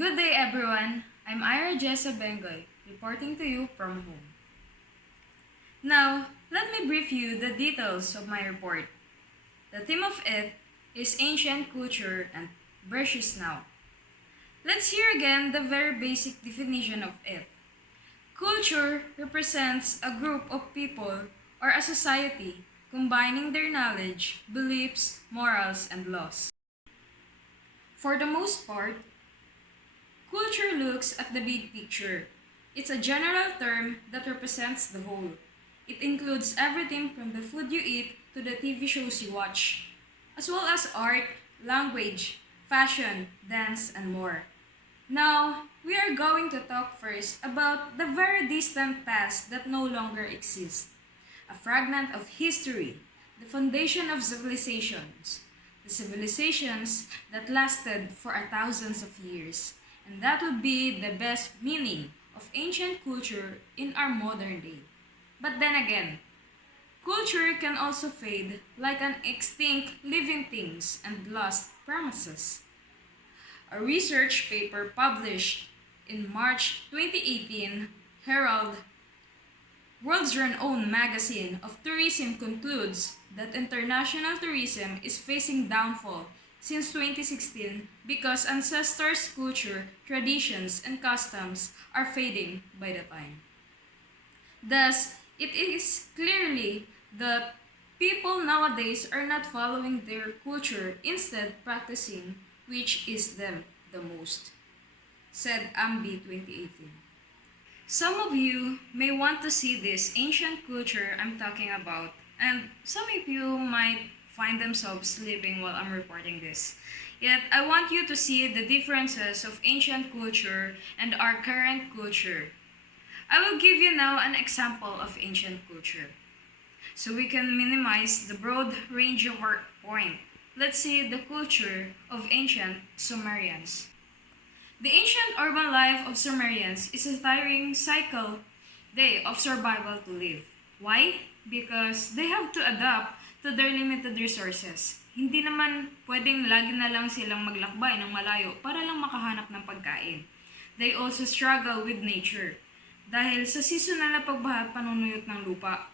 Good day, everyone. I'm Ira Jessa Bengoy, reporting to you from home. Now, let me brief you the details of my report. The theme of it is ancient culture and versus now. Let's hear again the very basic definition of it. Culture represents a group of people or a society combining their knowledge, beliefs, morals, and laws. For the most part, culture looks at the big picture. It's a general term that represents the whole. It includes everything from the food you eat to the TV shows you watch, as well as art, language, fashion, dance, and more. Now, we are going to talk first about the very distant past that no longer exists. A fragment of history, the foundation of civilizations, the civilizations that lasted for thousands of years. And that would be the best meaning of ancient culture in our modern day. But then again, culture can also fade like an extinct living things and lost promises. A research paper published in March 2018, Herald, world's renowned magazine of tourism, concludes that international tourism is facing downfall since 2016 because ancestors' culture, traditions, and customs are fading by the time. Thus, it is clearly that people nowadays are not following their culture, instead practicing which is them the most, said Ambi 2018. Some of you may want to see this ancient culture I'm talking about, and some of you might find themselves sleeping while I'm reporting this. Yet, I want you to see the differences of ancient culture and our current culture. I will give you now an example of ancient culture, so we can minimize the broad range of our point. Let's see the culture of ancient Sumerians. The ancient urban life of Sumerians is a tiring cycle day of survival to live. Why? Because they have to adapt to their limited resources. Hindi naman pwedeng lagi na lang silang maglakbay ng malayo para lang makahanap ng pagkain. They also struggle with nature dahil sa seasonal na pagbaha at panunuyot ng lupa.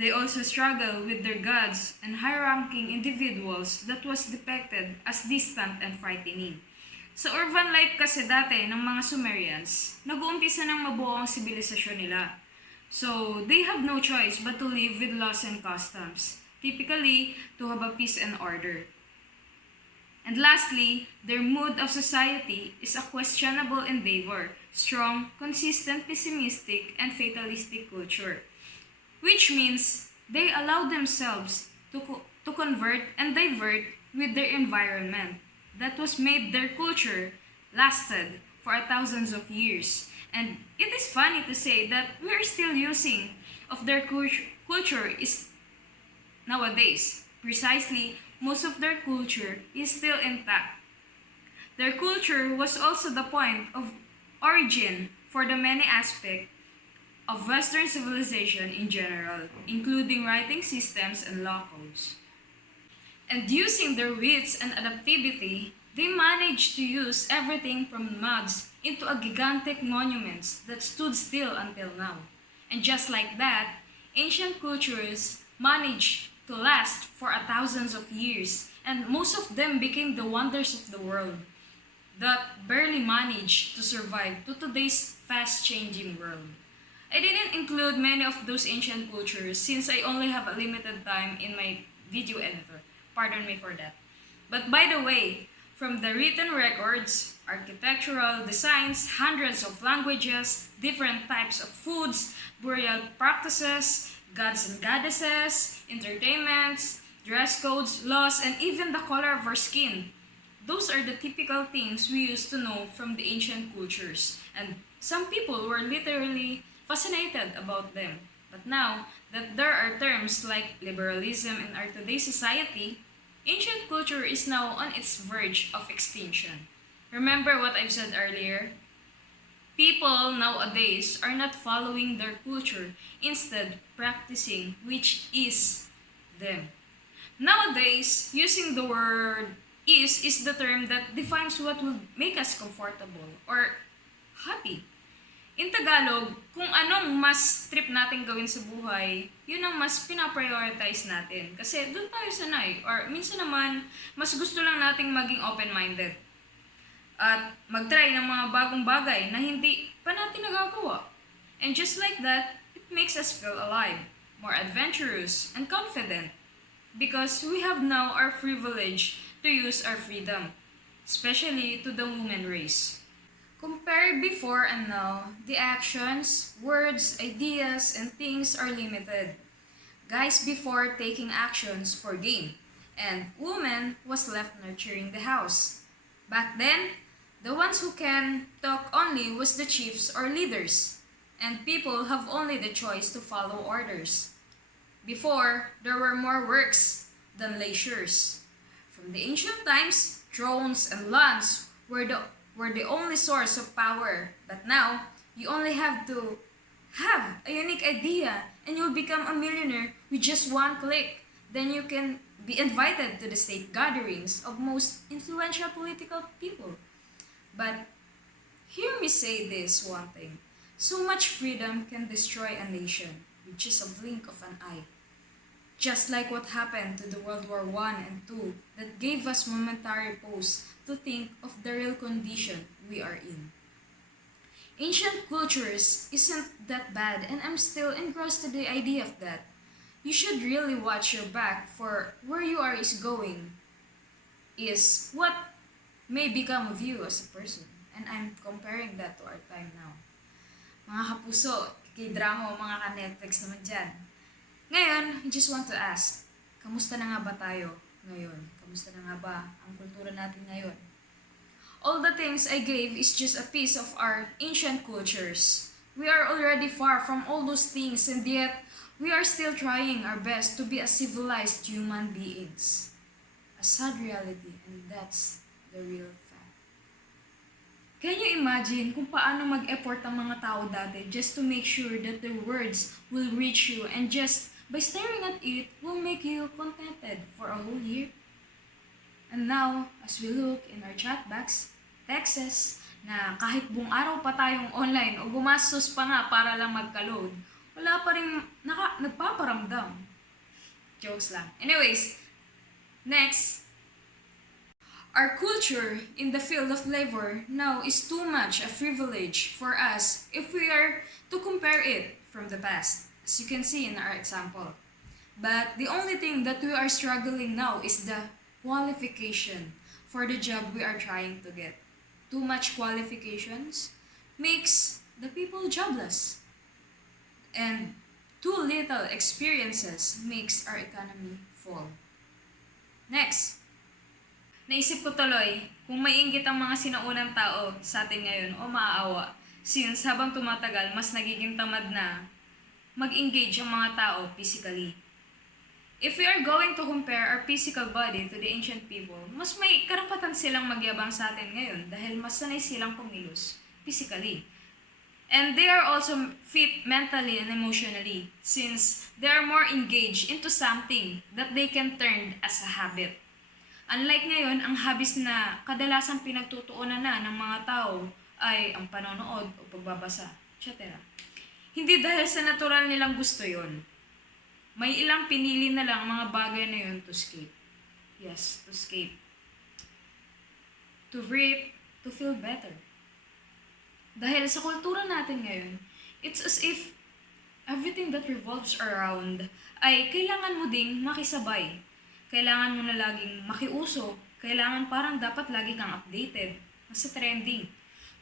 They also struggle with their gods and high-ranking individuals that was depicted as distant and frightening. Sa urban life kasi dati ng mga Sumerians, nag-uumpisa ng mabuo ang sibilisasyon nila. So, they have no choice but to live with laws and customs, typically to have a peace and order. And lastly, their mood of society is a questionable endeavor, strong, consistent, pessimistic, and fatalistic culture. Which means they allow themselves to convert and divert with their environment. That was made their culture lasted for thousands of years. And it is funny to say that we are still using of their culture is nowadays. Precisely, most of their culture is still intact. Their culture was also the point of origin for the many aspects of Western civilization in general, including writing systems and law codes. And using their wits and adaptivity, they managed to use everything from muds into a gigantic monuments that stood still until now. And just like that, ancient cultures managed to last for thousands of years, and most of them became the wonders of the world that barely managed to survive to today's fast-changing world. I didn't include many of those ancient cultures since I only have a limited time in my video editor. Pardon me for that. But by the way, from the written records, architectural designs, hundreds of languages, different types of foods, burial practices, gods and goddesses, entertainments, dress codes, laws, and even the color of our skin. Those are the typical things we used to know from the ancient cultures, and some people were literally fascinated about them. But now that there are terms like liberalism in our today's society, ancient culture is now on its verge of extinction. Remember what I've said earlier? People nowadays are not following their culture, instead practicing which is them. Nowadays, using the word is the term that defines what will make us comfortable or happy. In Tagalog, kung anong mas trip natin gawin sa buhay, yun ang mas pinaprioritize natin. Kasi doon tayo sanay. Or minsan naman, mas gusto lang nating maging open-minded. At mag-try ng mga bagong bagay na hindi pa natin nagagawa. And just like that, it makes us feel alive, more adventurous, and confident. Because we have now our privilege to use our freedom, especially to the woman race. Compare before and now, the actions, words, ideas, and things are limited. Guys before taking actions for gain, and woman was left nurturing the house. Back then, the ones who can talk only was the chiefs or leaders, and people have only the choice to follow orders. Before, there were more works than leisures. From the ancient times, thrones and lands were the only source of power. But now, you only have to have a unique idea and you'll become a millionaire with just one click. Then you can be invited to the state gatherings of most influential political people. But hear me say this one thing. So much freedom can destroy a nation with just a blink of an eye. Just like what happened to the World War I and II that gave us momentary pause to think of the real condition we are in. Ancient cultures isn't that bad and I'm still engrossed to the idea of that. You should really watch your back for where you are is going is what may become of you as a person. And I'm comparing that to our time now. Mga kapuso, k-drama o mga ka-Netflix naman dyan. Ngayon, I just want to ask, kamusta na nga ba tayo ngayon? Kamusta na nga ba ang kultura natin ngayon? All the things I gave is just a piece of our ancient cultures. We are already far from all those things and yet we are still trying our best to be a civilized human beings. A sad reality, and that's the real fact. Can you imagine kung paano mag-effort ang mga tao dati just to make sure that their words will reach you and just by staring at it will make you contented for a whole year? And now, as we look in our chat box, texts, na kahit buong araw pa tayong online o gumastos pa nga para lang magka-load, wala pa rin nagpaparamdam. Jokes lang. Anyways, next, our culture in the field of labor now is too much a privilege for us if we are to compare it from the past, as you can see in our example. But the only thing that we are struggling now is the qualification for the job we are trying to get. Too much qualifications makes the people jobless. And too little experiences makes our economy fall. Next. Naisip ko tuloy, kung maiinggit ang mga sinaunang tao sa atin ngayon o maaawa, since habang tumatagal, mas nagiging tamad na mag-engage ang mga tao physically. If we are going to compare our physical body to the ancient people, mas may karapatan silang magyabang sa atin ngayon dahil mas sanay silang kumilos physically. And they are also fit mentally and emotionally since they are more engaged into something that they can turn as a habit. Unlike ngayon, ang hobbies na kadalasang pinagtutuunan na ng mga tao ay ang panonood o pagbabasa, etc. Hindi dahil sa natural nilang gusto yon. May ilang pinili na lang mga bagay na yun to escape. Yes, to escape. To breathe, to feel better. Dahil sa kultura natin ngayon, it's as if everything that revolves around ay kailangan mo ding makisabay. Kailangan mo na laging makiuso. Kailangan parang dapat lagi kang updated. Sa trending.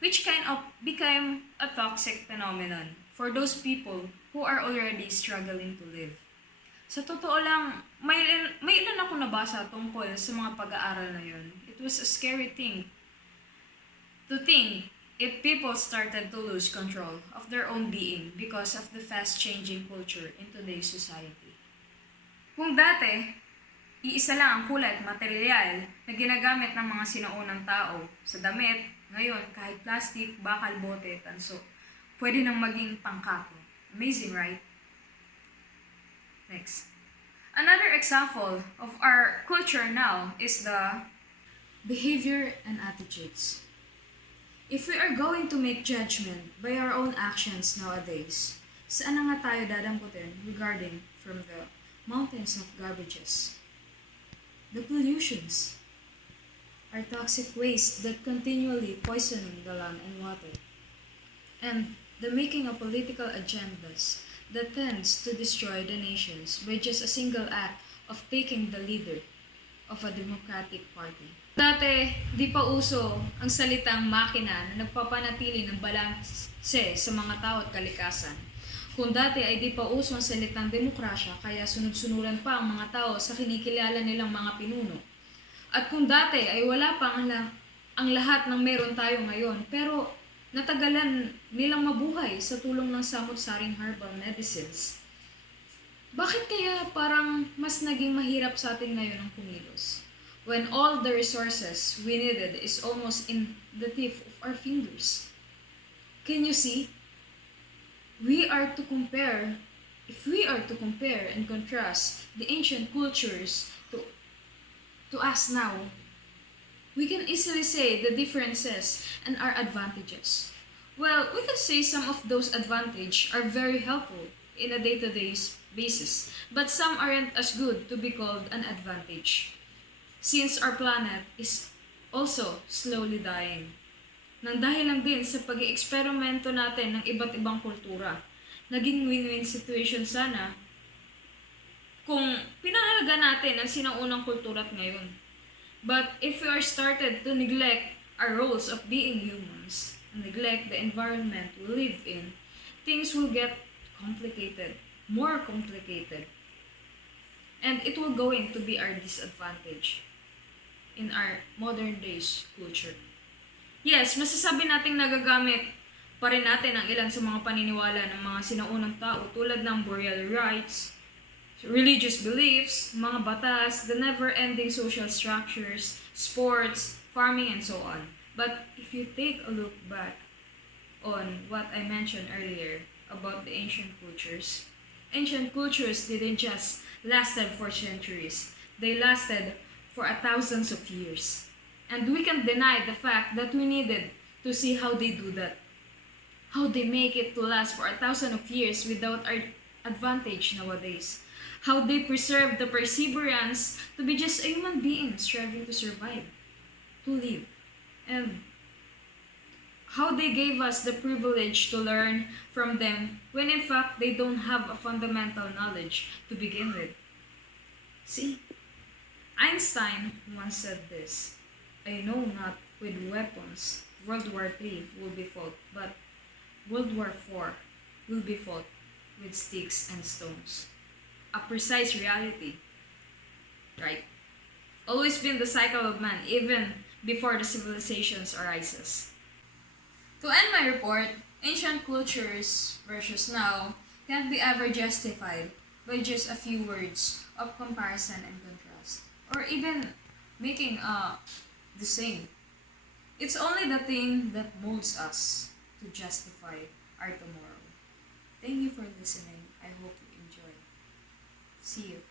Which kind of became a toxic phenomenon for those people who are already struggling to live. Sa totoo lang, may ilan ako nabasa tungkol sa mga pag-aaral na yun. It was a scary thing to think if people started to lose control of their own being because of the fast-changing culture in today's society. Kung dati, iisa lang ang kulay at material na ginagamit ng mga sinaunang tao sa damit, ngayon kahit plastic, bakal, bote, tanso, pwede nang maging pangkapo. Amazing, right? Next. Another example of our culture now is the behavior, and attitudes. If we are going to make judgment by our own actions nowadays, saan na nga tayo dadamputin regarding from the mountains of garbages, the pollutions, our toxic waste that continually poisoning the land and water, and the making of political agendas that tends to destroy the nations by just a single act of taking the leader of a democratic party. Dati, di pa uso ang salitang makina na nagpapanatili ng balanse sa mga tao at kalikasan. Kung dati ay di pa uso ang salitang demokrasya, kaya sunod-sunuran pa ang mga tao sa kinikilala nilang mga pinuno. At kung dati ay wala pa ang lahat ng meron tayo ngayon, pero natagalan nilang mabuhay sa tulong ng samot-saring herbal medicines. Bakit kaya parang mas naging mahirap sa atin ngayon ang kumilos? When all the resources we needed is almost in the tip of our fingers. Can you see? If we are to compare and contrast the ancient cultures to us now, we can easily say the differences and our advantages. Well, we could say some of those advantages are very helpful in a day-to-day basis, but some aren't as good to be called an advantage, since our planet is also slowly dying. Nang dahil lang din sa pag-eksperimento natin ng iba't ibang kultura, naging win-win situation sana kung pinahalaga natin ang sinaunang kultura at ngayon. But if we are started to neglect our roles of being humans, and neglect the environment we live in, things will get complicated, more complicated. And it will going to be our disadvantage in our modern days culture. Yes, masasabi nating nagagamit pa rin natin ang ilan sa mga paniniwala ng mga sinaunang tao tulad ng burial rites, religious beliefs, mga batas, the never-ending social structures, sports, farming, and so on. But if you take a look back on what I mentioned earlier about the ancient cultures didn't just lasted for centuries. They lasted for thousands of years. And we can't deny the fact that we needed to see how they do that. How they make it to last for 1,000 of years without our advantage nowadays. How they preserve the perseverance to be just a human being striving to survive, to live. And how they gave us the privilege to learn from them when in fact they don't have a fundamental knowledge to begin with. See, Einstein once said this, "I know not with weapons World War III will be fought, but World War IV will be fought with sticks and stones." A precise reality, right? Always been the cycle of man, even before the civilizations arises. To end my report, ancient cultures versus now can't be ever justified by just a few words of comparison and contrast, or even making the same. It's only the thing that molds us to justify our tomorrow. Thank you for listening. I hope you enjoy. See you.